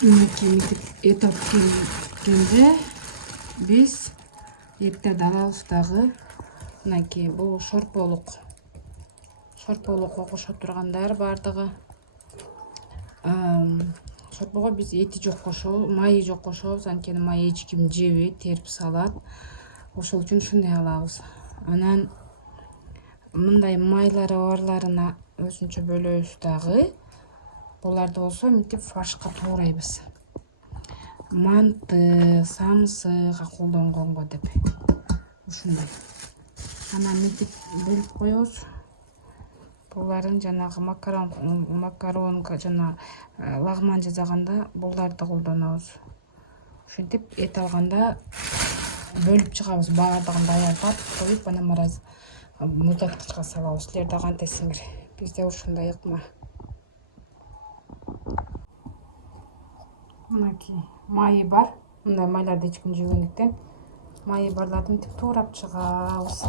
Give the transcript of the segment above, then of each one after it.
Мынакей эт алып келгенде биз эттерди алабыз. Мынакей бул шорполук кошо тургандар бардыгы. Шорпого биз эти жок кошобуз, майы жок кошобуз, анткени май эч ким жебейт, терип салат. Ошол үчүн ушундай алабыз. Анан мындай майлары барларына өзүнчө бөлөбүз дагы. Буларды болсо мынтип фаршка туурайбыз. Манты, самсыга колдонгонго деп. Ушундай. Анан мынтип бөлүп коебуз. Буларын жанагы макаронка жана лагман жасаганда буларды колдонобуз. Ушинтип эт алганда бөлүп чыгабыз, баардыгын даярдап коюп, анан муздаткычка салабыз. Силер да кантесиңер? Бизде ушундай ыкма. Мынакей майы бар. Мындай майларды эч ким жебегендиктен майы барларды мынтип туурап чыгабыз.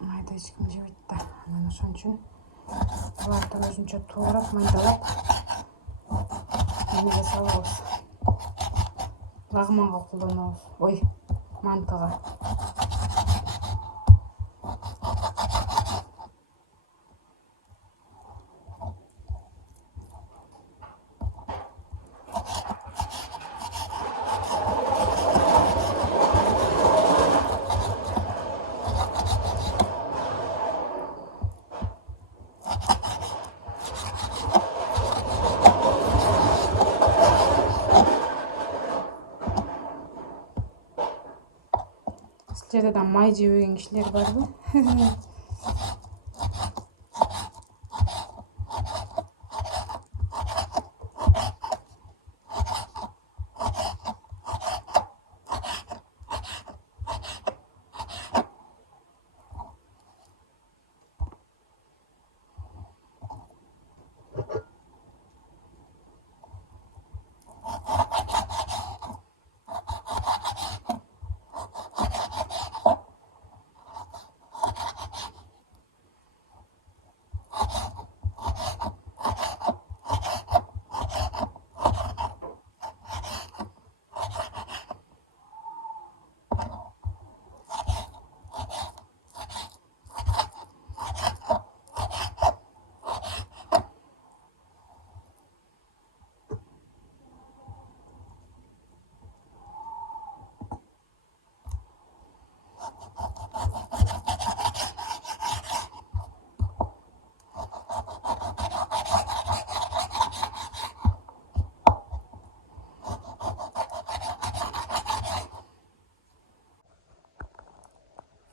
Майды эч ким жебейт да. Анан ошон үчүн буларды өзүнчө туурап, майдалап эмеге салабыз. Лагманга колдонобуз. Ой, мантыга. Силерде да май жебеген кишилер барбы?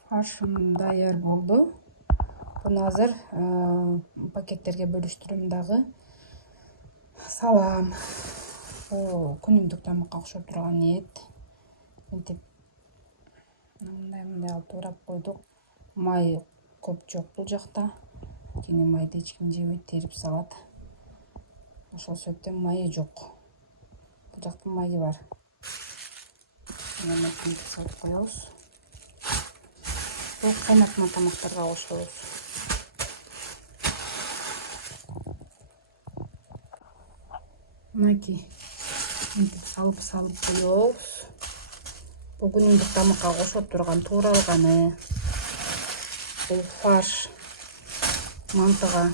Фаршым даяр болду. Буну азыр пакеттерге бөлүштүрөм дагы. Салам. Күнүмдүк тамакка окшоп турган эт. Мынтип мындай алып туурап койдук. Май көп жок бул жакта. Кени майды эч ким жебейт, терип салат. Ошол себептен майы жок. Бул жакта майы бар. Анан мынтип салып коебуз. Бул кайнатма тамактарга кошобуз. Мынакей мынтип салып коебуз. Бул күнүмдүк тамакка кошо турган тууралганы. Бул фарш мантыга